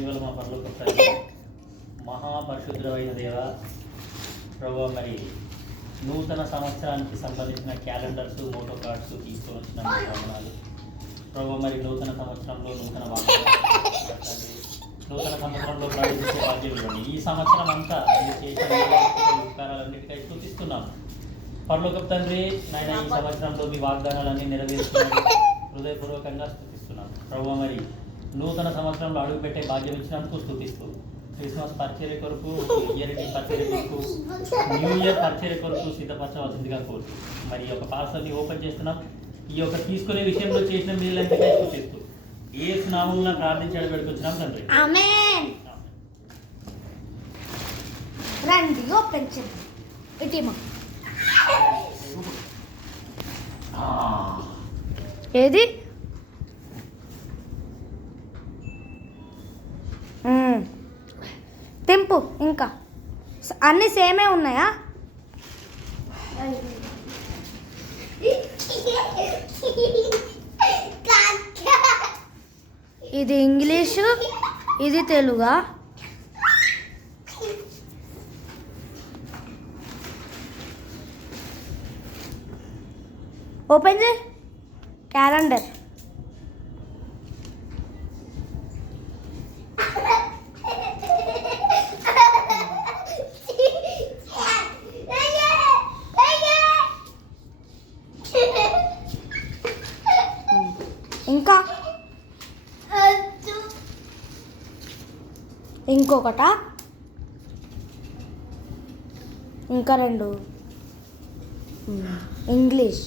ప్రేమగల మా పరలోక తండ్రి, మహాపరిశుద్ధమైన దేవ ప్రభువా, మరి నూతన సంవత్సరానికి సంబంధించిన క్యాలెండర్స్, మోటో కార్డ్స్ తీసుకొని వచ్చిన మీ వందనాలు ప్రభువా. మరి నూతన సంవత్సరంలో నూతన నూతన సంవత్సరంలో ప్రవేశించే భాగ్యం ఇవ్వండి. ఈ సంవత్సరం అంతా మీరు చేసిన ఉపకారాలన్నిటికై స్తుతిస్తున్నాం పరలోక తండ్రి. నాయన, ఈ సంవత్సరంలో మీ వాగ్దానాలన్నీ నెరవేర్చుకుని హృదయపూర్వకంగా స్తుతిస్తున్నాం ప్రభువా. మరి నూతన సంవత్సరంలో అడుగుపెట్టే భాగ్యం ఇచ్చినందుకు స్తుతిస్తూ, క్రిస్మస్ పరిచర్య కొరకు, ఇయర్ పరిచర్య కొరకు, న్యూ ఇయర్ పరిచర్య కొరకు సిద్ధపరచవలసిందిగా కోరుతూ, మరి ఈ యొక్క పార్సల్ని ఓపెన్ చేస్తున్నాం. ఈ యొక్క తీసుకునే విషయంలో చేసిన మీరంతా స్తుతిస్తూ యేసు నామమున ప్రార్థించి పెడుతున్నాం తండ్రి. ఆమేన్. రండి ఓపెన్ చేద్దాం. ఇటీమా ఏది తెంపు. ఇంకా అన్నీ సేమే ఉన్నాయా? ఇది ఇంగ్లీషు, ఇది తెలుగా? ఓపెన్ చేయి. క్యాలెండర్. ఇంకా ఇంకొకట, ఇంకా రెండు ఇంగ్లీష్.